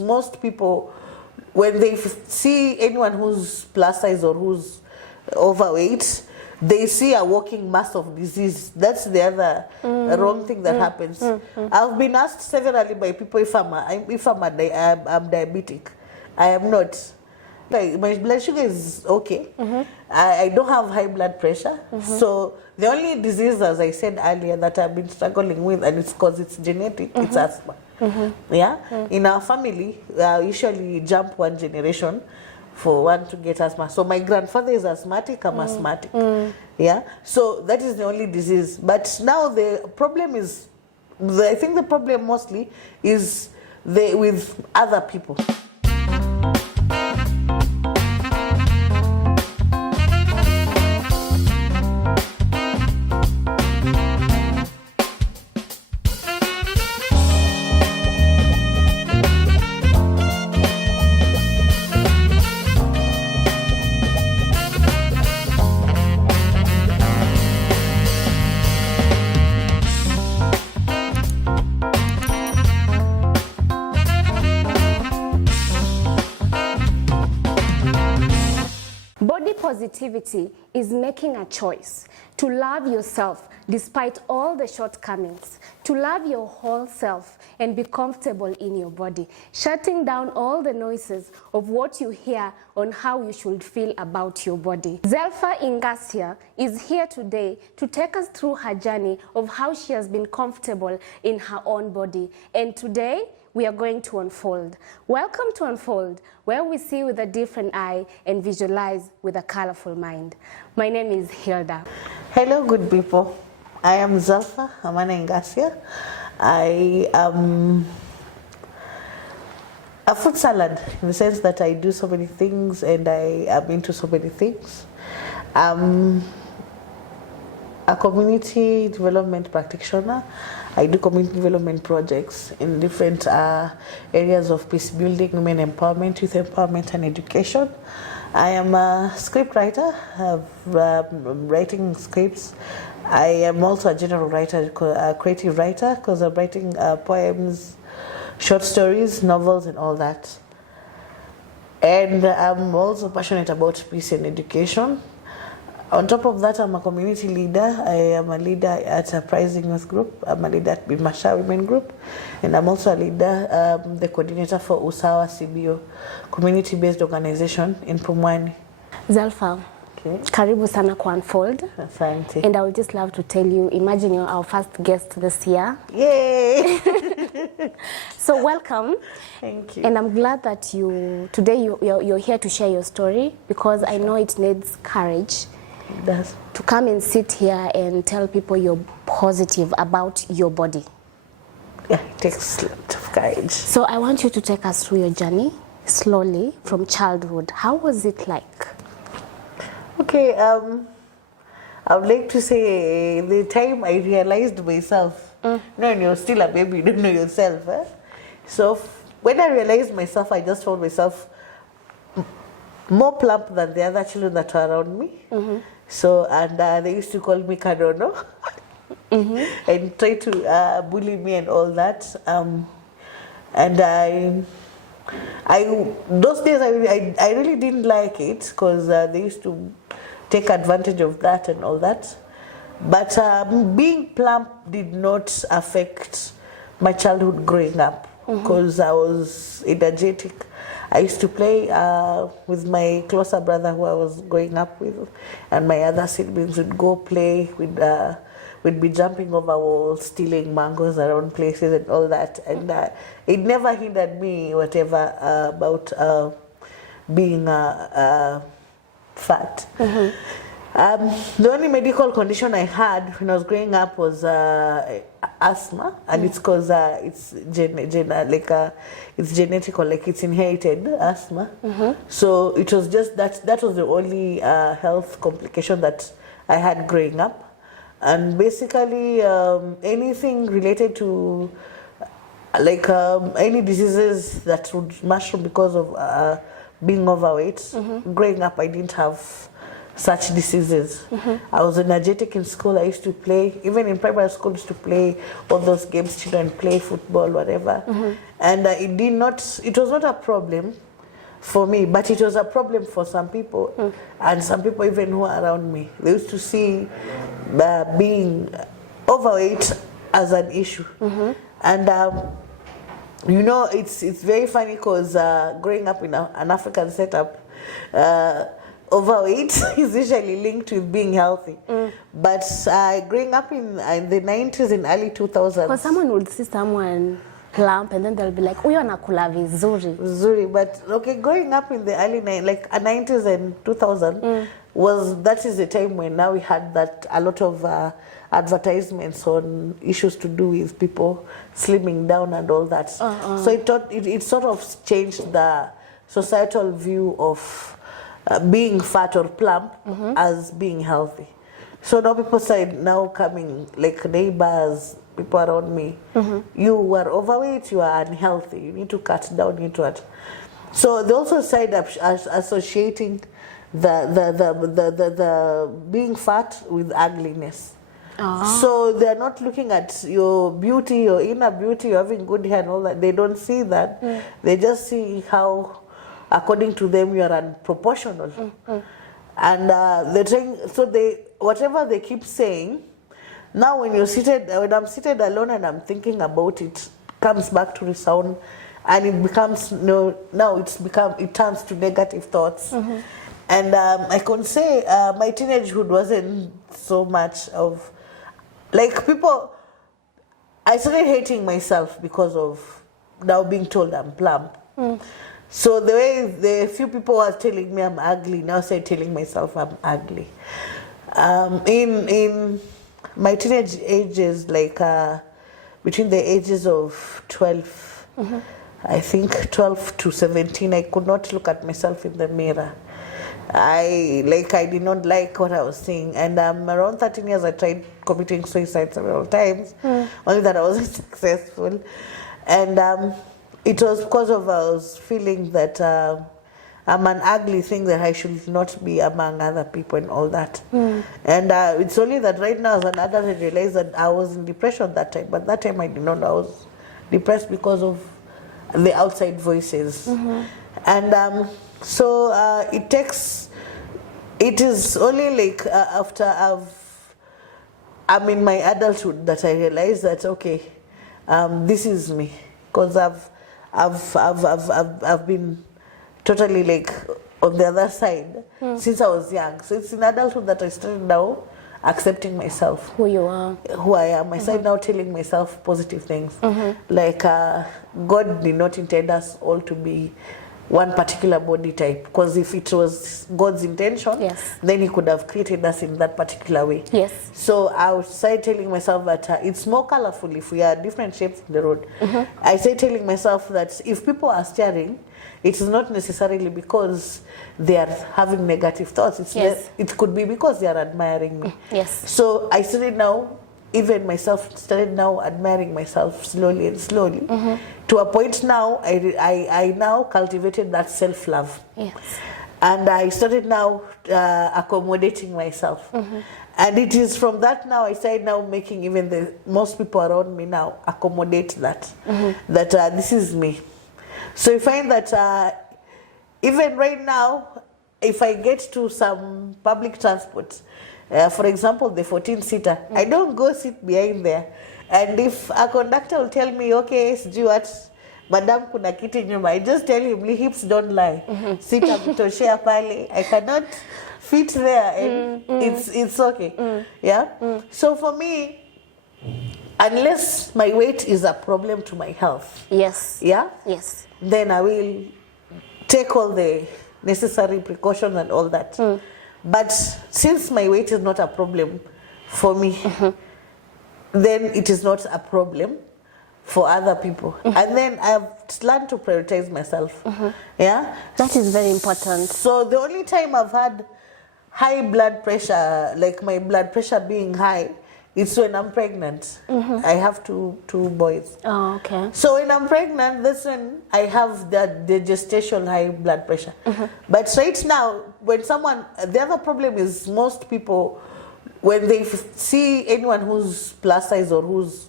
Most people, when they see anyone who's plus size or who's overweight, they see a walking mass of disease. That's the other wrong thing that happens. I've been asked severally by people if I'm diabetic. I am not. Like, my blood sugar is okay. I don't have high blood pressure. So the only disease, as I said earlier, that I've been struggling with, and it's because it's genetic, it's asthma. Yeah. In our family, usually jump one generation for one to get asthma. So my grandfather is asthmatic, I'm asthmatic. Yeah. So that is the only disease. But now the problem is, I think the problem mostly is with other people. Body positivity is making a choice to love yourself despite all the shortcomings, to love your whole self and be comfortable in your body, shutting down all the noises of what you hear on how you should feel about your body. Zelfa Ingasia is here today to take us through her journey of how she has been comfortable in her own body. And today, we are going to Unfold. Welcome to Unfold, where we see with a different eye and visualize with a colorful mind. My name is Hilda. Hello, good people. I am Zelfa Amana Ingasia. I am a food salad in the sense that I do so many things and I am into so many things. A community development practitioner. I do community development projects in different areas of peace building, women empowerment, youth empowerment, and education. I am a script writer, writing scripts. I am also a general writer, a creative writer, because I'm writing poems, short stories, novels, and all that. And I'm also passionate about peace and education. On top of that, I'm a community leader. I am a leader at a Prising Youth Group. I'm a leader at Bimasha Women Group. And I'm also a leader, the coordinator for Usawa CBO, community-based organization in Pumwani. Zelfa, okay. Karibu sana kwa Unfold. Asante. And I would just love to tell you, imagine you're our first guest this year. Yay! So welcome. Thank you. And I'm glad that today you're here to share your story, because I know it needs courage. To come and sit here and tell people you're positive about your body. Yeah, it takes a lot of courage. So I want you to take us through your journey, slowly, from childhood. How was it like? Okay, I would like to say the time I realized myself. No, when you're still a baby, you don't know yourself. So when I realized myself, I just found myself more plump than the other children that were around me. So, and they used to call me Kadono and try to bully me and all that. And those days I really didn't like it, because they used to take advantage of that and all that. But being plump did not affect my childhood growing up, because I was energetic. I used to play with my closer brother who I was growing up with, and my other siblings would go play. We'd be jumping over walls, stealing mangoes around places and all that. And it never hindered me, whatever, about being fat. The only medical condition I had when I was growing up was asthma, and it's because it's genetic, or like it's inherited asthma. So it was just that was the only health complication that I had growing up. And basically anything related to any diseases that would mushroom because of being overweight, growing up I didn't have such diseases. I was energetic in school. I used to play, even in primary school, I used to play all those games children play, football, whatever. And it was not a problem for me, but it was a problem for some people, and some people even who are around me. They used to see being overweight as an issue. And you know, it's very funny because growing up in an African setup, overweight is usually linked with being healthy. But growing up in the 90s and early 2000s. Because someone would see someone plump and then they'll be like, "Uyo anakula vizuri." Vizuri, but okay, growing up in the early 90s and 2000 that is the time when now we had that a lot of advertisements on issues to do with people slimming down and all that. So it sort of changed the societal view of being fat or plump as being healthy. So now people started now coming, like neighbors, people around me, you are overweight, you are unhealthy, you need to cut down, you need to. So they also started associating the being fat with ugliness. So they're not looking at your beauty, your inner beauty, you're having good hair and all that. They don't see that. They just see how, according to them, you are unproportional. And they're trying, so whatever they keep saying, now when I'm seated alone and I'm thinking about it, comes back to resound, and it becomes, it turns to negative thoughts. And I can say my teenagehood wasn't so much of, like, people, I started hating myself because of now being told I'm plump. So the way the few people were telling me I'm ugly, now I started telling myself I'm ugly. In my teenage ages, like between the ages of 12, I think 12 to 17, I could not look at myself in the mirror. I did not like what I was seeing, and around 13 years I tried committing suicide several times, only that I wasn't successful. And it was because I was feeling that I'm an ugly thing, that I should not be among other people and all that. And it's only that right now as an adult I realized that I was in depression that time, but that time I did not know I was depressed because of the outside voices. And so it is only like after I'm in my adulthood that I realized that, okay, this is me, because I've been totally like on the other side since I was young. So it's in adulthood that I started now accepting myself, who you are, who I am. I started now telling myself positive things, like God did not intend us all to be one particular body type, because if it was God's intention, then he could have created us in that particular way. So I started telling myself that it's more colorful if we are different shapes in the road. I started telling myself that if people are staring, it is not necessarily because they are having negative thoughts. It could be because they are admiring me. So I started now, even myself started now admiring myself slowly and slowly, to a point now I now cultivated that self-love. And I started now accommodating myself. And it is from that now I started now making even the most people around me now accommodate that, that this is me. So I find that even right now, if I get to some public transport, for example, the 14-seater, I don't go sit behind there. And if a conductor will tell me, okay, sijui what, madam kuna kiti nyuma, I just tell him, hips don't lie. Sita kutoshea pale, I cannot fit there, and it's okay. So for me, unless my weight is a problem to my health, then I will take all the necessary precautions and all that. But since my weight is not a problem for me, then it is not a problem for other people. And then I've learned to prioritize myself. That is very important. So the only time I've had high blood pressure, like my blood pressure being high, it's when I'm pregnant. I have two boys. Oh, okay. So when I'm pregnant, that's when I have the gestational high blood pressure. But right now, when the other problem is most people, when they see anyone who's plus size or who's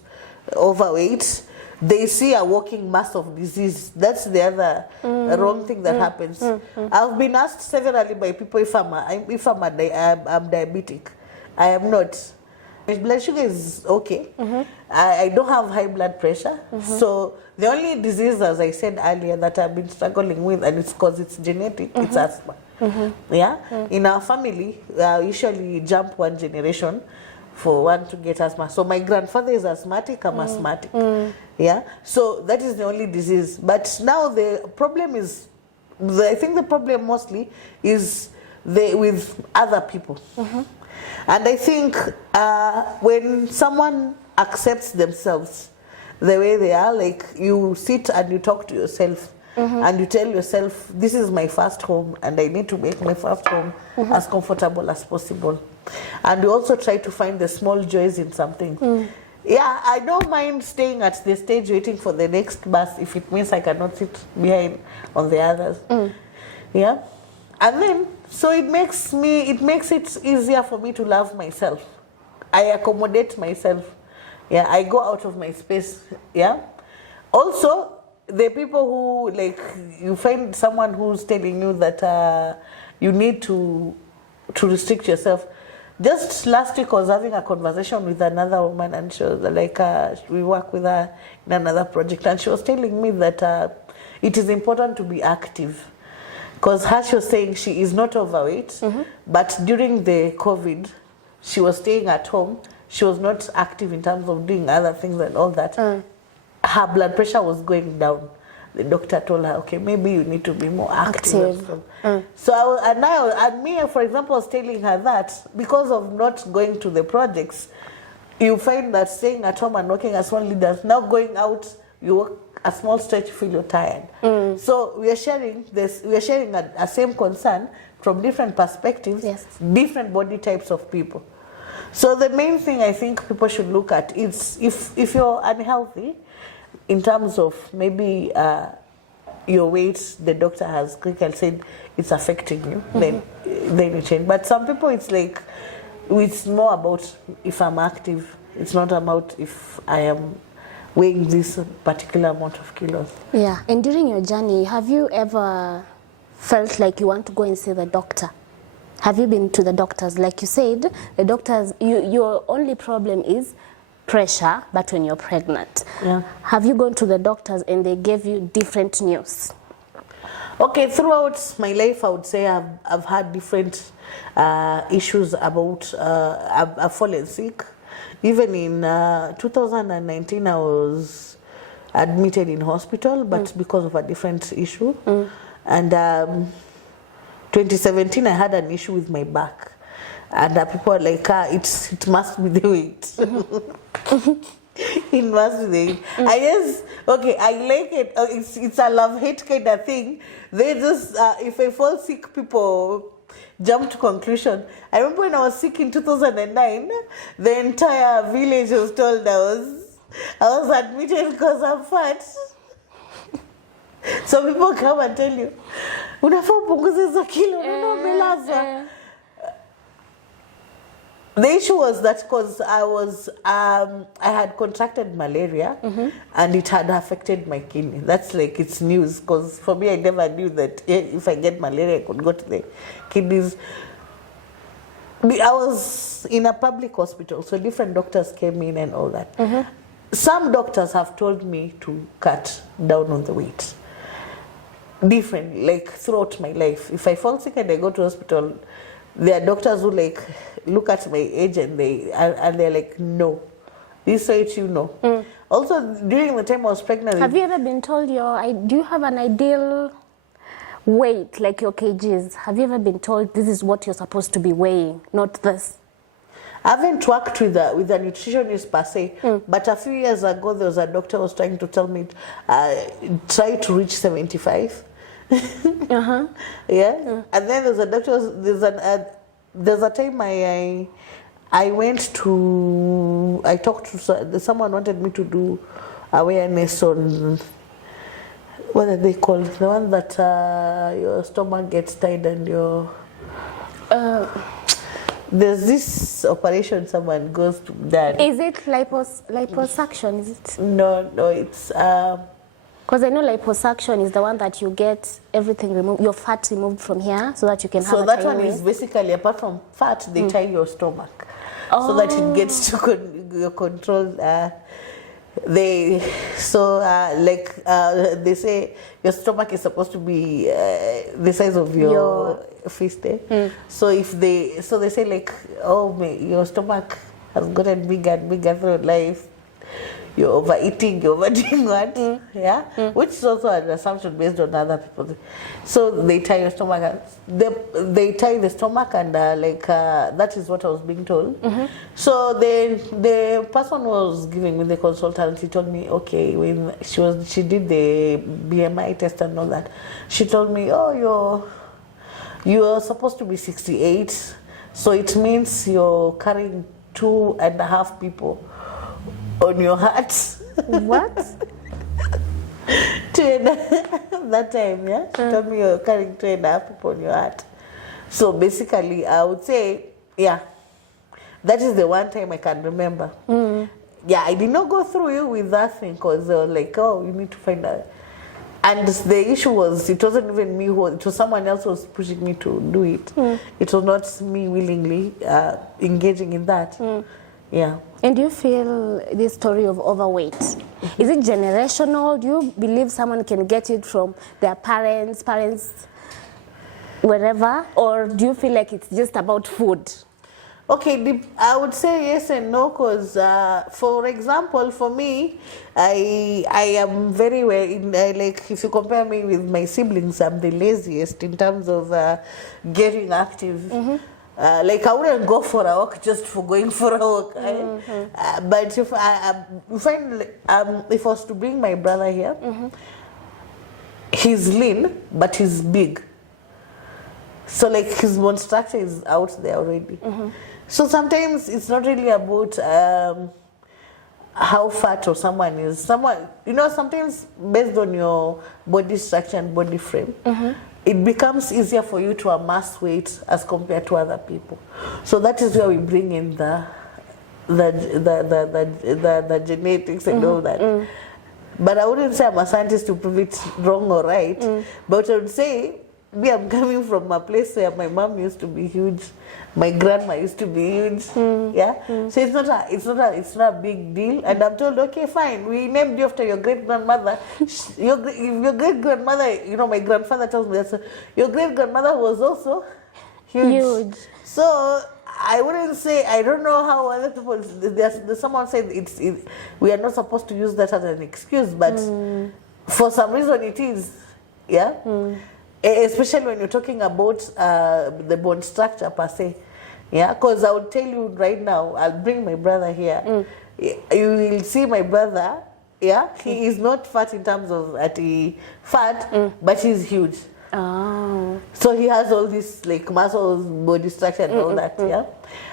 overweight, they see a walking mass of disease. That's the other wrong thing that happens. I've been asked severally by people if I'm diabetic. I am not. My blood sugar is okay. I don't have high blood pressure. So the only disease, as I said earlier, that I've been struggling with, and it's because it's genetic, it's asthma. In our family, we usually jump one generation for one to get asthma. So my grandfather is asthmatic, I'm asthmatic. So that is the only disease. But now the problem is, I think the problem mostly is with other people. And I think when someone accepts themselves the way they are, like you sit and you talk to yourself and you tell yourself, this is my first home and I need to make my first home as comfortable as possible. And you also try to find the small joys in something. Yeah, I don't mind staying at the stage waiting for the next bus if it means I cannot sit behind on the others. Yeah. And then, so it makes it easier for me to love myself. I accommodate myself. Yeah, I go out of my space. Yeah. Also, the people who, like, you find someone who's telling you that you need to restrict yourself. Just last week I was having a conversation with another woman, and she was like, we work with her in another project, and she was telling me that it is important to be active. Because she was saying she is not overweight, but during the COVID, she was staying at home. She was not active in terms of doing other things and all that. Her blood pressure was going down. The doctor told her, okay, maybe you need to be more active. So me, for example, was telling her that because of not going to the projects, you find that staying at home and working as one leader, now going out, you work a small stretch, you feel you're tired. So we are sharing this. We are sharing a same concern from different perspectives, different body types of people. So the main thing I think people should look at is if you're unhealthy, in terms of maybe your weight, the doctor has clinically said it's affecting you, then you change. But some people, it's like, it's more about if I'm active. It's not about if I am weighing this particular amount of kilos. Yeah, and during your journey, have you ever felt like you want to go and see the doctor? Have you been to the doctors? Like you said, the doctors, your only problem is pressure, but when you're pregnant. Yeah. Have you gone to the doctors and they gave you different news? Okay, throughout my life, I would say I've had different issues about, I've fallen sick. Even in 2019, I was admitted in hospital, but because of a different issue. And 2017, I had an issue with my back. And people are like, it must be the weight. It must be the weight. I like it. It's a love-hate kind of thing. They just, if I fall sick, people jump to conclusion. I remember when I was sick in 2009, the entire village was told I was admitted because I'm fat. So people come and tell you, unafaa upunguze hizo kilo, umelazwa. The issue was that because I had contracted malaria and it had affected my kidney. That's like, it's news, because for me, I never knew that if I get malaria, I could go to the kidneys. I was in a public hospital, so different doctors came in and all that. Some doctors have told me to cut down on the weight. Different, like throughout my life. If I fall sick and I go to hospital, there are doctors who like look at my age and they're like, no, this weight, you know. Also, during the time I was pregnant. Have you ever been told do you have an ideal weight, like your kgs? Have you ever been told this is what you're supposed to be weighing, not this? I haven't worked with a nutritionist per se, but a few years ago there was a doctor who was trying to tell me, try to reach 75. Yeah. And then there's a doctor, there's a time I talked to someone wanted me to do awareness on, what are they called? The one that your stomach gets tied and your... there's this operation someone goes to that. Is it liposuction? Is it? No, it's... Because I know liposuction is the one that you get everything removed, your fat removed from here, so that you can have so a that tiny one is waist. basically, apart from fat, they tie your stomach. So that it gets to your control. They say your stomach is supposed to be the size of your fist. So they say like, oh, your stomach has gotten bigger and bigger through life. You're overeating, you're overdoing what? Which is also an assumption based on other people. So they tie your stomach, they tie the stomach, and that is what I was being told. So the person who was giving me the consultant, he told me, okay, when she did the BMI test and all that, she told me, oh, you're supposed to be 68, so it means you're carrying 2.5 people on your heart. What? That time, yeah? She told me you're carrying 2.5 people on your heart. So basically, I would say, yeah, that is the one time I can remember. Yeah, I did not go through you with that thing because they were like, oh, you need to find out. And the issue was, it wasn't even me it was someone else who was pushing me to do it. It was not me willingly engaging in that. Yeah. And do you feel this story of overweight, is it generational? Do you believe someone can get it from their parents, wherever? Or do you feel like it's just about food? Okay, I would say yes and no, because for example, for me, I am very well, like if you compare me with my siblings, I'm the laziest in terms of getting active. Like I wouldn't go for a walk just for going for a walk. But if I find, if I was to bring my brother here, he's lean, but he's big. So like his bone structure is out there already. So sometimes it's not really about how fat or someone is. Sometimes based on your body structure and body frame, it becomes easier for you to amass weight as compared to other people. So that is where we bring in the genetics and all that. But I wouldn't say I'm a scientist to prove it wrong or right. But I would say, I'm coming from a place where my mom used to be huge, my grandma used to be huge, so it's not a big deal. And I'm told, okay, fine, we named you after your great grandmother. Your great grandmother, my grandfather tells me that your great grandmother was also huge. So I wouldn't say, I don't know how other people. Someone said we are not supposed to use that as an excuse, but for some reason it is, Especially when you're talking about the bone structure per se. Because I will tell you right now, I'll bring my brother here. You will see my brother, he is not fat in terms of fat, but he's huge. So he has all this like muscles, body structure and all that,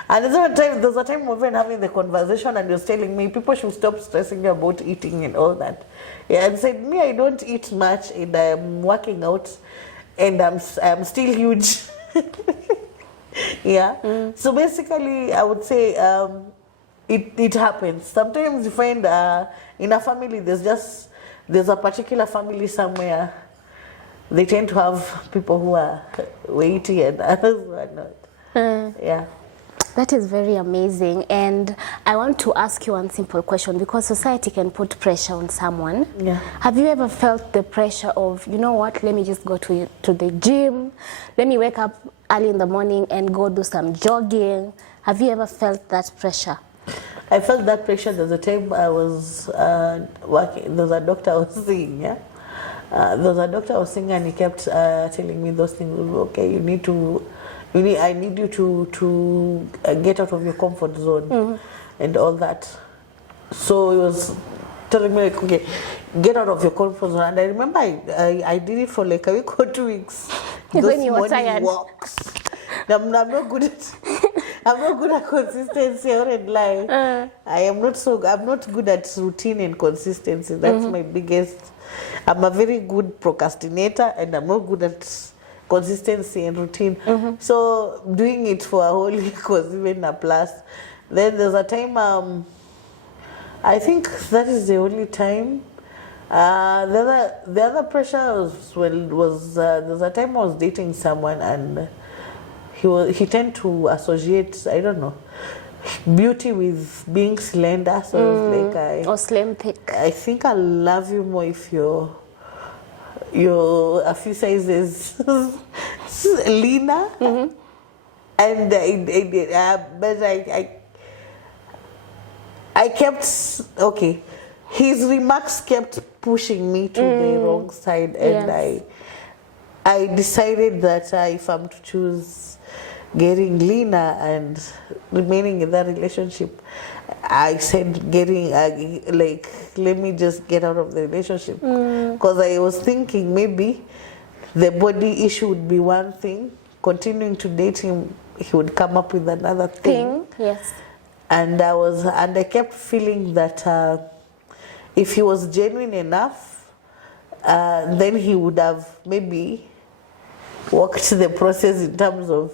And there's a time we've been having the conversation and he was telling me people should stop stressing about eating and all that. And said, me, I don't eat much and I'm working out and I'm still huge. So basically I would say it happens. Sometimes you find in a family there's a particular family somewhere, they tend to have people who are weighty and others who are not. That is very amazing, and I want to ask you one simple question, because society can put pressure on someone. Have you ever felt the pressure of, you know what, let me just go to the gym, let me wake up early in the morning and go do some jogging? Have you ever felt that pressure? I felt that pressure. There's a time I was working, there's a doctor I was seeing, there's a doctor I was seeing and he kept telling me those things. Okay, I need you to get out of your comfort zone and all that. So he was telling me like, okay, get out of your comfort zone. And I remember I did it for like a week or 2 weeks. When you were tired. Walks. I'm not good at I'm not good at consistency. I wouldn't lie. I'm not good at routine and consistency. That's my biggest. I'm a very good procrastinator, and I'm not good at consistency and routine. So doing it for a whole week was even a plus. Then there's a time. I think that is the only time. The other pressure was there's a time I was dating someone, and he tended to associate, I don't know, beauty with being slender. So it was like or slim thick. I think I'll love you more if you're a few sizes leaner. And but I kept okay. His remarks kept pushing me to the wrong side, and I decided that if I'm to choose getting leaner and remaining in that relationship, I said getting let me just get out of the relationship, because I was thinking maybe the body issue would be one thing. Continuing to date him, he would come up with another thing. Yes. And I kept feeling that if he was genuine enough, then he would have maybe walked the process in terms of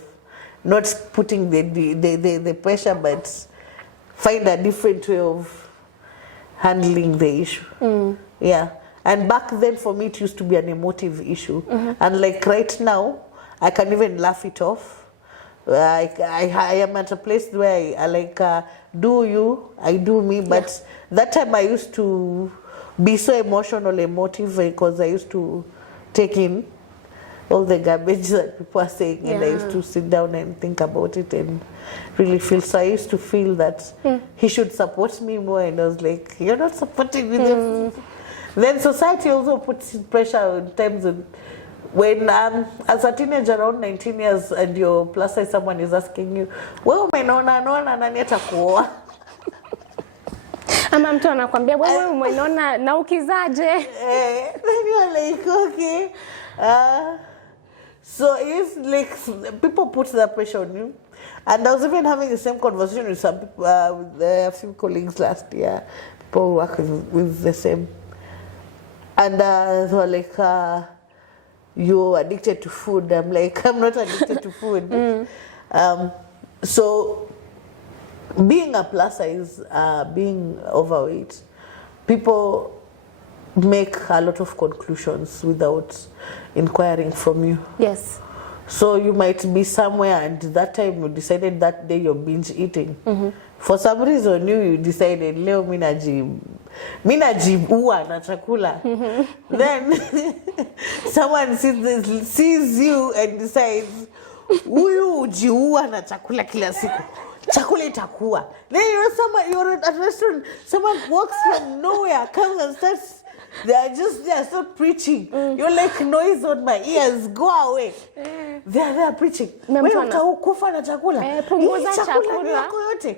not putting the pressure, but find a different way of handling the issue. Yeah. And back then for me it used to be an emotive issue. And like right now, I can even laugh it off. I am at a place where I do you, I do me, but that time I used to be so emotive because I used to take in all the garbage that people are saying, and I used to sit down and think about it and really feel. So I used to feel that he should support me more, and I was like, you're not supporting me. Then society also puts pressure in terms of when as a teenager around 19 years and you're plus size, someone is asking you, wewe umeona nani atakuoa? Ama mtu anakuambia wewe umeona na ukizaje? Then you're like, okay. So it's like people put that pressure on you. And I was even having the same conversation with some people, with a few colleagues last year, people who work with the same. And they were like, you're addicted to food. I'm like, I'm not addicted to food. So being a plus size, being overweight, people make a lot of conclusions without inquiring from you. Yes. So you might be somewhere, and that time you decided that day you're binge eating. For some reason you decided leo minajiua na chakula. Then someone sees you and decides huyu ujiua na chakula kila siku. Chakula itakuwa. Then you're at a restaurant, someone walks from nowhere, comes and starts, they start preaching. You're like, noise on my ears, go away. They are there preaching. Wewe utakufa na chakula. Punguza chakula yako yote.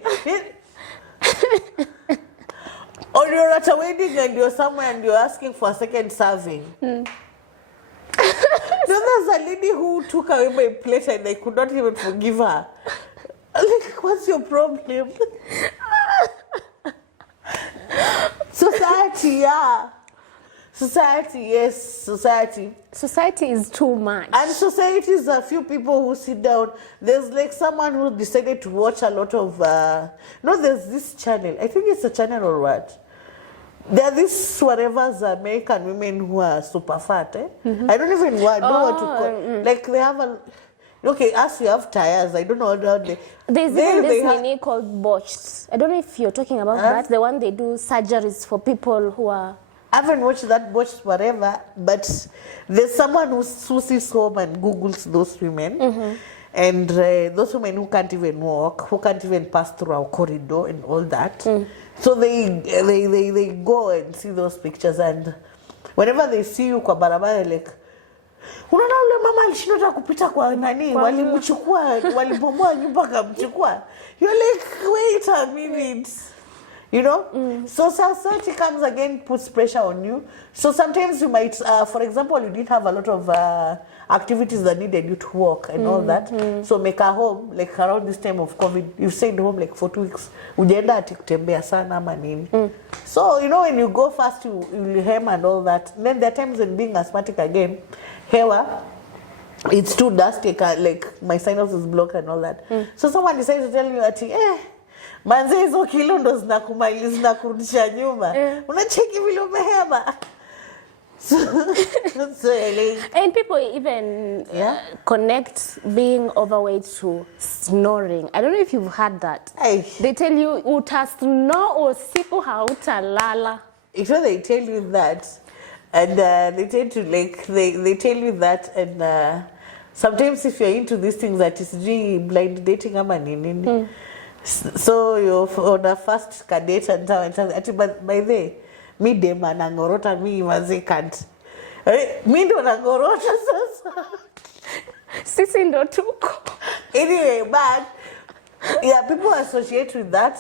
Or you're at a wedding and you're somewhere and you're asking for a second serving. There's a lady who took away my plate and I could not even forgive her. Like, what's your problem? Society, yeah. Society, yes, society. Society is too much. And society is a few people who sit down. There's like someone who decided to watch a lot of, there's this channel. I think it's a channel or what. There are these whatever's American women who are super fat. I don't even know what to call. Like they have as we have tires. I don't know how they. There's even this mini called botched. I don't know if you're talking about that. The one they do surgeries for people who are. I haven't watched that botched whatever, but there's someone who sits home and Googles those women. And those women who can't even walk, who can't even pass through our corridor and all that. So they go and see those pictures, and whenever they see you kwa barabara, like, unaona ule mama alishindwa kupita kwa nani, walimchukua, walibomoa nyumba kamchukua. You're like, wait a minute. you know. So society comes again, puts pressure on you. So sometimes you might, for example, you didn't have a lot of activities that needed you to work and all that. So make a home, like around this time of COVID, you stayed home like for 2 weeks. Ujaenda ati kutembea sana ama nini. So, you know, when you go fast, you hem and all that. And then there are times when being asthmatic again, hewa, it's too dusty, like my sinus is blocked and all that. So someone decides to tell you ati, manze hizo kilo ndo zinakurudisha nyuma. Unacheki vile umehema. So like, and people even connect being overweight to snoring. I don't know if you've heard that. They tell you utasnore usiku hautalala. You know, they tell you that, and they tend to like they tell you that, and sometimes if you're into these things that is blind dating ama nini. So you're on a first date and but by the mi dem anangorota mi maze can't. Mi ndo nangorota sasa. Sisi ndo tuko. Anyway, but yeah, people associate with that.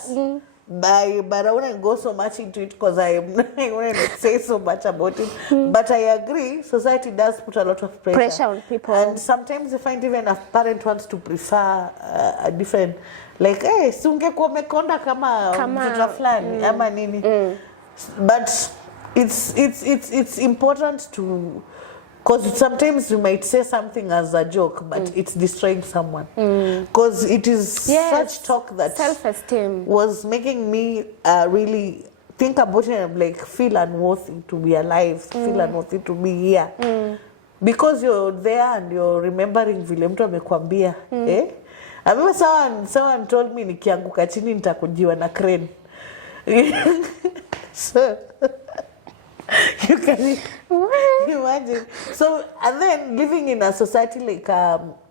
But I wouldn't go so much into it because I wouldn't say so much about it. But I agree, society does put a lot of pressure on people. And sometimes you find even a parent wants to prefer a different, like, hey, sungekuwa umekonda kama mtoto fulani ama nini. But it's important to, because sometimes you might say something as a joke, but it's destroying someone. Because it is such talk that self-esteem was making me really think about it and like feel unworthy to be alive, feel unworthy to be here. Because you're there and you're remembering vile mtu amekwambia. I remember someone told me nikianguka chini nitakujiwa na crane. So you can imagine. So, and then living in a society like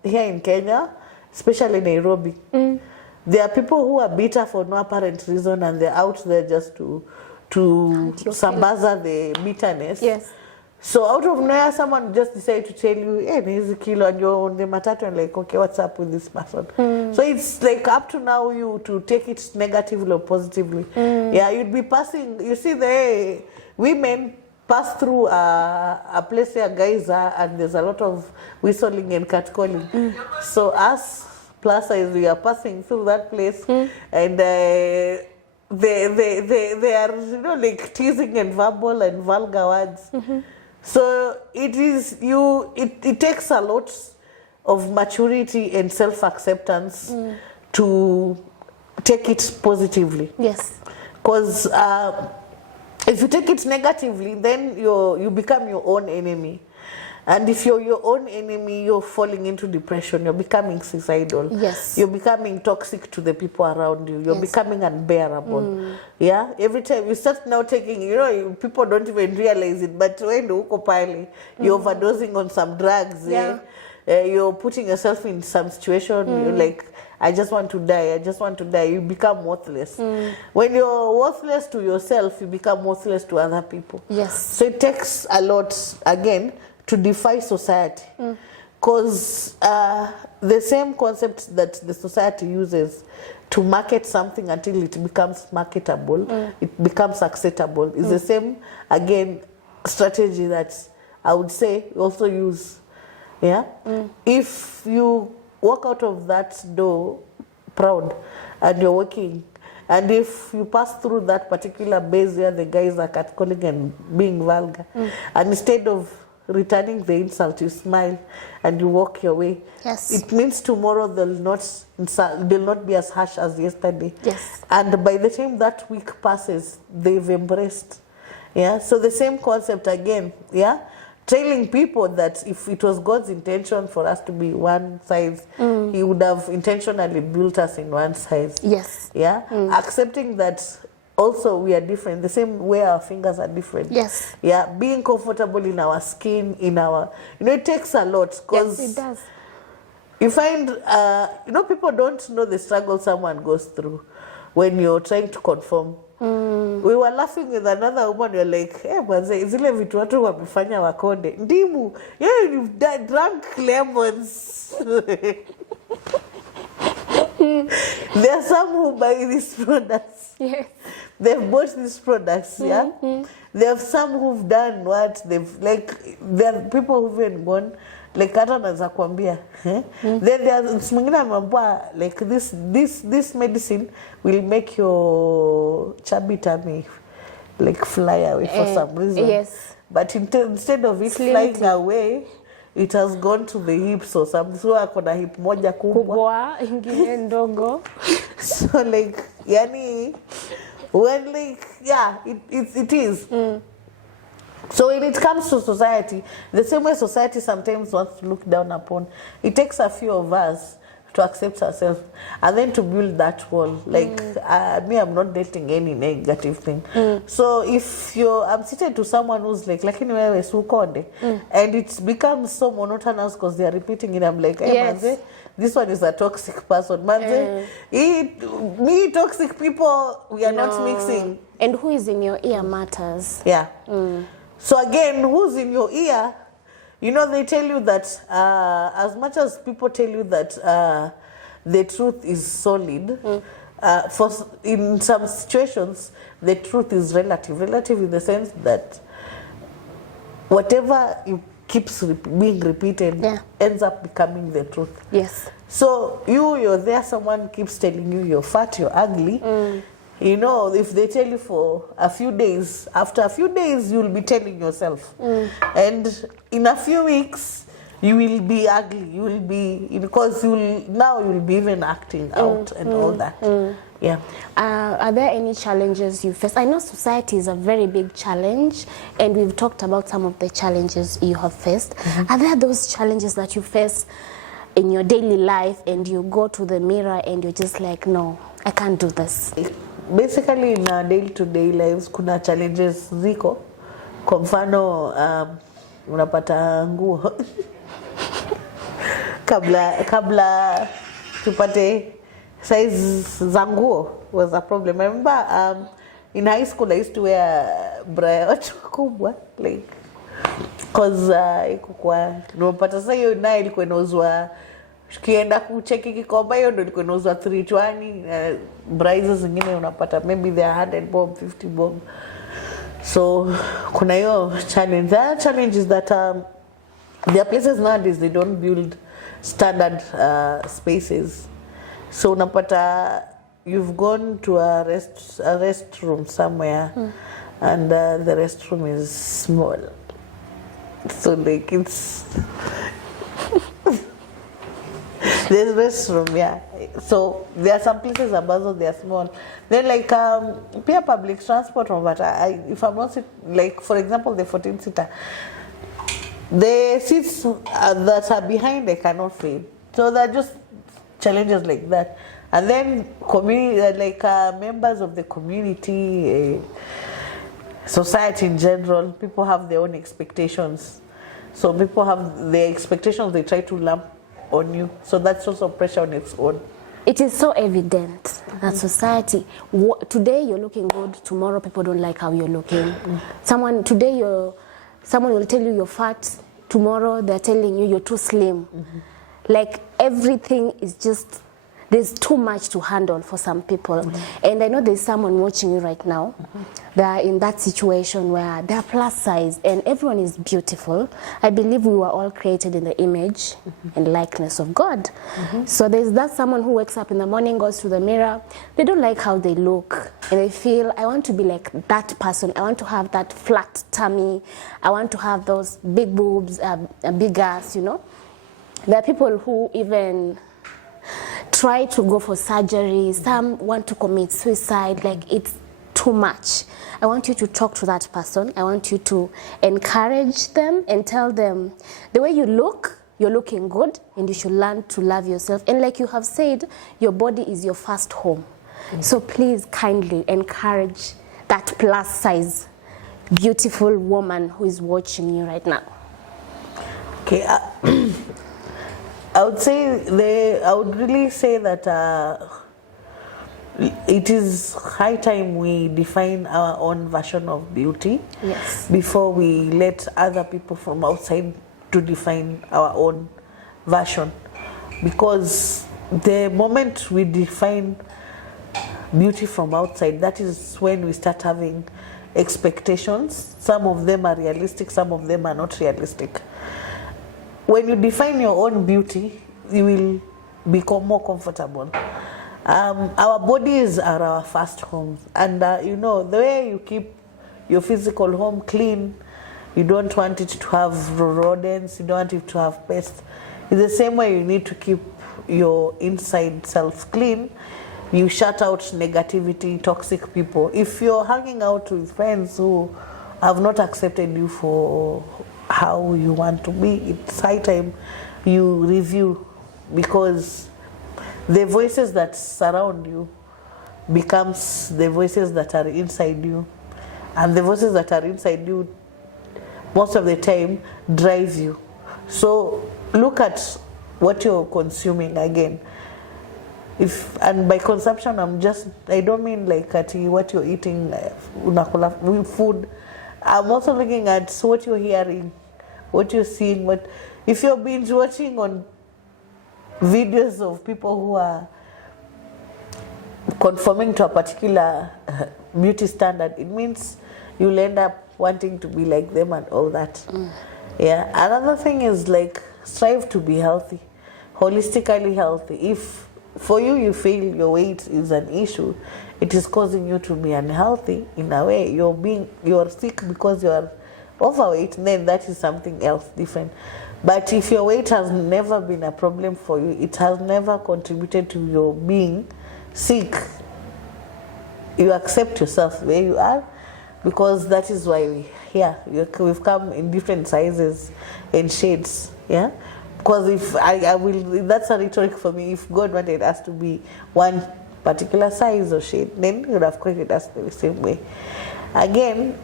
here in Kenya, especially Nairobi, there are people who are bitter for no apparent reason and they're out there just to sambaza the bitterness. Yes. So out of nowhere, someone just decided to tell you, hey, there's a kilo, and you're on the matatu and like, okay, what's up with this person? So it's like up to now you to take it negatively or positively. Yeah, you'd be passing, you see the women pass through a place where guys are and there's a lot of whistling and catcalling. So us plus size, we are passing through that place and they are, you know, like teasing and verbal and vulgar words. So it is it takes a lot of maturity and self-acceptance to take it positively. Yes. Because if you take it negatively, then you become your own enemy. And if you're your own enemy, you're falling into depression. You're becoming suicidal. Yes. You're becoming toxic to the people around you. You're becoming unbearable. Yeah. Every time you start now taking, you know, people don't even realize it. But when you're overdosing on some drugs. Yeah. You're putting yourself in some situation. You're like, I just want to die. I just want to die. You become worthless. When you're worthless to yourself, you become worthless to other people. Yes. So it takes a lot, again, to defy society. Because the same concept that the society uses to market something until it becomes marketable, it becomes acceptable, is the same, again, strategy that I would say you also use. Yeah? If you walk out of that door proud and you're working, and if you pass through that particular base where the guys are catcalling and being vulgar, and instead of returning the insult, you smile and you walk your way. Yes. It means tomorrow they'll not be as harsh as yesterday. Yes. And by the time that week passes, they've embraced. Yeah. So the same concept again. Yeah. Telling people that if it was God's intention for us to be one size, He would have intentionally built us in one size. Yes. Yeah. Accepting that also we are different, the same way our fingers are different. Yes. Yeah. Being comfortable in our skin, in our, you know, it takes a lot. Yes, it does. You find, you know, people don't know the struggle someone goes through when you're trying to conform. We were laughing with another woman, we were like, hey, manze, zile vitu watu wamefanya wakonde. Ndimu, yeah, you've drank lemons. There are some who buy these products. Yes. They've bought these products, yeah. There are some who've done what they've like. There are people who've even gone like hata naweza kuambia. Then there's mwingine ameambia like this medicine will make your chubby tummy like fly away for some reason. Yes. But instead of it flying away, it has gone to the hips or something. So akona hip moja kubwa, ingine ndogo. So like yani when like yeah it is. So when it comes to society, the same way society sometimes wants to look down upon, it takes a few of us to accept ourselves and then to build that wall. Like me, I'm not dating any negative thing. So if I'm seated to someone who's like lakini wewe sukonde, and it becomes so monotonous because they are repeating it, I'm like, hey, manze, this one is a toxic person. Manze, me toxic people, we are not mixing. And who is in your ear matters. Yeah. So again, who's in your ear? You know, they tell you that as much as people tell you that the truth is solid, in some situations, the truth is relative. Relative in the sense that whatever keeps being repeated ends up becoming the truth. Yes. So you're there, someone keeps telling you you're fat, you're ugly. You know, if they tell you for a few days, after a few days, you'll be telling yourself. And in a few weeks, you will be ugly. You will be, because you'll be even acting out and all that. Yeah. Are there any challenges you face? I know society is a very big challenge, and we've talked about some of the challenges you have faced. Are there those challenges that you face in your daily life and you go to the mirror and you're just like, no, I can't do this? Basically in our day-to-day lives kuna challenges ziko. Kwa mfano unapata nguo kabla tupate size za nguo was a problem. I remember in high school I used to wear bra watu kubwa like cause ikukua unapata sasa hiyo nayo ilikuwa inauzwa. Ukienda kucheki kikomba hiyo ndio ilikuwa inauzwa 320, bra zingine unapata maybe they are 100 bob, 50 bob. So kuna hiyo challenge. The challenge is that there are places nowadays they don't build standard spaces. So unapata you've gone to a restroom somewhere and the restroom is small. So like it's there's restroom, yeah. So there are some places ambazo they are small. Then like pia public transport, but if I'm not like for example the 14-seater, the seats that are behind they cannot fit. So they're just challenges like that. And then members of the community, society in general, people have their own expectations. So people have their expectations, they try to lump on you. So that's also pressure on its own. It is so evident that society, today you're looking good, tomorrow people don't like how you're looking. Someone will tell you you're fat, tomorrow they're telling you you're too slim. Like everything is just, there's too much to handle for some people. And I know there's someone watching you right now. They are in that situation where they're plus size and everyone is beautiful. I believe we were all created in the image and likeness of God. So there's that someone who wakes up in the morning, goes to the mirror. They don't like how they look. And they feel, I want to be like that person. I want to have that flat tummy. I want to have those big boobs, a big ass, you know. There are people who even try to go for surgery. Some want to commit suicide. Like it's too much. I want you to talk to that person. I want you to encourage them and tell them the way you look, you're looking good and you should learn to love yourself. And like you have said, your body is your first home. So please kindly encourage that plus size, beautiful woman who is watching you right now. Okay. I would really say that it is high time we define our own version of beauty. Yes. Before we let other people from outside to define our own version. Because the moment we define beauty from outside, that is when we start having expectations. Some of them are realistic, some of them are not realistic. When you define your own beauty, you will become more comfortable. Our bodies are our first homes, and you know, the way you keep your physical home clean, you don't want it to have rodents, you don't want it to have pests. In the same way, you need to keep your inside self clean. You shut out negativity, toxic people. If you're hanging out with friends who have not accepted you for how you want to be, it's high time you review, because the voices that surround you becomes the voices that are inside you, and the voices that are inside you most of the time drive you. So look at what you're consuming again. And by consumption, I don't mean like what you're eating, unakula food. I'm also looking at what you're hearing, what you're seeing. If you're binge watching on videos of people who are conforming to a particular beauty standard, it means you'll end up wanting to be like them and all that. Yeah. Another thing is like strive to be healthy, holistically healthy. If for you feel your weight is an issue, it is causing you to be unhealthy in a way. You're sick because you're overweight, then that is something else different. But if your weight has never been a problem for you, it has never contributed to your being sick, you accept yourself where you are, because that is why we've come in different sizes and shades. Yeah. Because if that's a rhetoric for me. If God wanted us to be one particular size or shade, then He would have created us the same way. Again,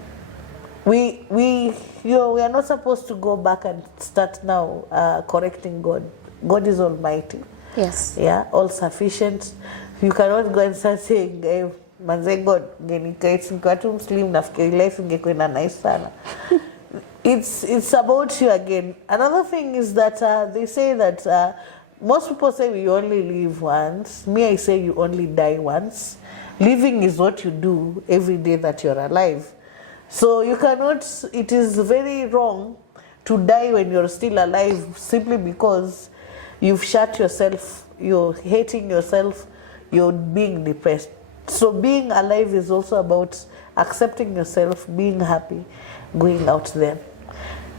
we are not supposed to go back and start now correcting God. God is almighty. Yes. Yeah, all sufficient. You cannot go and start saying, manze God, ngenikai Muslim nafikiri life ingekuwa ina nice sana. It's about you again. Another thing is that they say that most people say we only live once. Me, I say you only die once. Living is what you do every day that you're alive. So you cannot, it is very wrong to die when you're still alive simply because you've shut yourself, you're hating yourself, you're being depressed. So being alive is also about accepting yourself, being happy, going out there.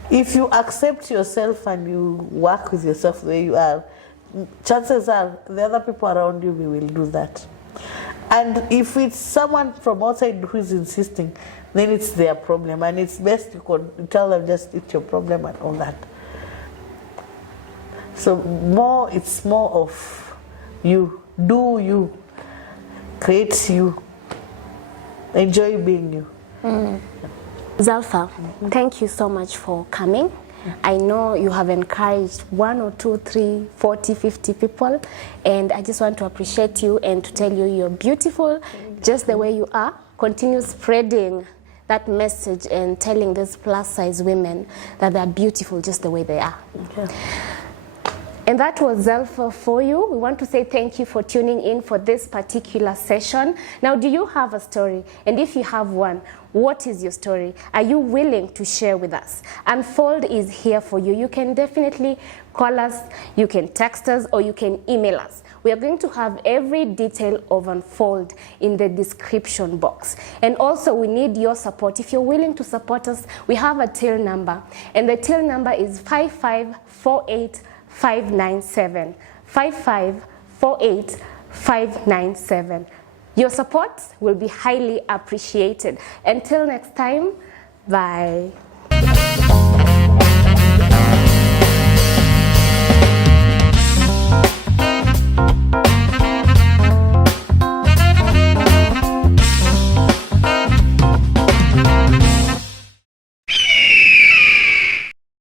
If you accept yourself and you work with yourself where you are, chances are the other people around you will do that. And if it's someone from outside who is insisting, then it's their problem, and it's best you could tell them just it's your problem and all that. So it's more of you, do you, create you, enjoy being you. Zalfa, thank you so much for coming. I know you have encouraged 1 or 2, 3, 40, 50 people, and I just want to appreciate you and to tell you you're beautiful just the way you are. Continue spreading that message and telling these plus size women that they're beautiful just the way they are. Okay. And that was Zalfa for you. We want to say thank you for tuning in for this particular session. Now, do you have a story? And if you have one, what is your story? Are you willing to share with us? Unfold is here for you. You can definitely call us, you can text us, or you can email us. We are going to have every detail of Unfold in the description box. And also, we need your support. If you're willing to support us, we have a till number. And the till number is 5548597. 5548597. Your support will be highly appreciated. Until next time, bye.